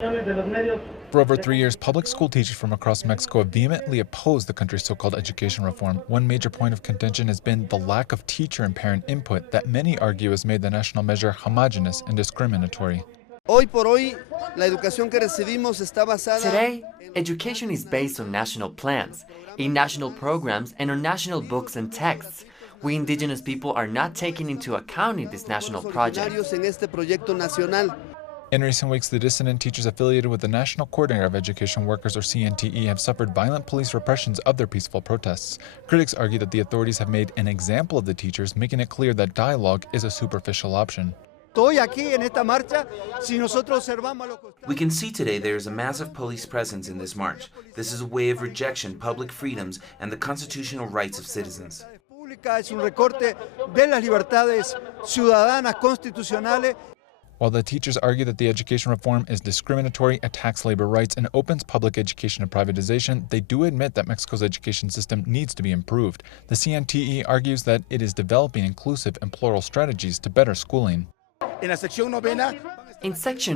For over 3 years, public school teachers from across Mexico have vehemently opposed the country's so-called education reform. One major point of contention has been the lack of teacher and parent input that many argue has made the national measure homogeneous and discriminatory. Today, education is based on national plans, in national programs, and on national books and texts. We indigenous people are not taken into account in this national project. In recent weeks, the dissident teachers affiliated with the National Coordinator of Education Workers, or CNTE, have suffered violent police repressions of their peaceful protests. Critics argue that the authorities have made an example of the teachers, making it clear that dialogue is a superficial option. We can see today there is a massive police presence in this march. This is a way of rejection, public freedoms, and the constitutional rights of citizens. While the teachers argue that the education reform is discriminatory, attacks labor rights, and opens public education to privatization, they do admit that Mexico's education system needs to be improved. The CNTE argues that it is developing inclusive and plural strategies to better schooling. In Section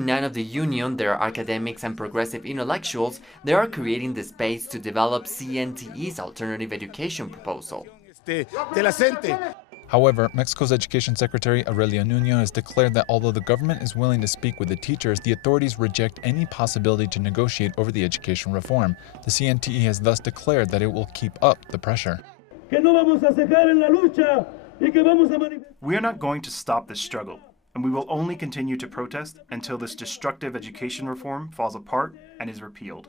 9 of the Union, there are academics and progressive intellectuals. They are creating the space to develop CNTE's alternative education proposal. However, Mexico's Education Secretary Aurelio Nuño has declared that although the government is willing to speak with the teachers, the authorities reject any possibility to negotiate over the education reform. The CNTE has thus declared that it will keep up the pressure. We are not going to stop this struggle, and we will only continue to protest until this destructive education reform falls apart and is repealed.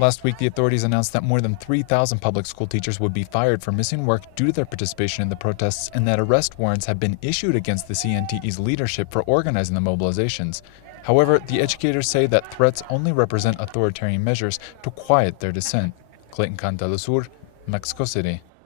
Last week, the authorities announced that more than 3,000 public school teachers would be fired for missing work due to their participation in the protests, and that arrest warrants have been issued against the CNTE's leadership for organizing the mobilizations. However, the educators say that threats only represent authoritarian measures to quiet their dissent. Clayton Canta del Sur, Mexico City.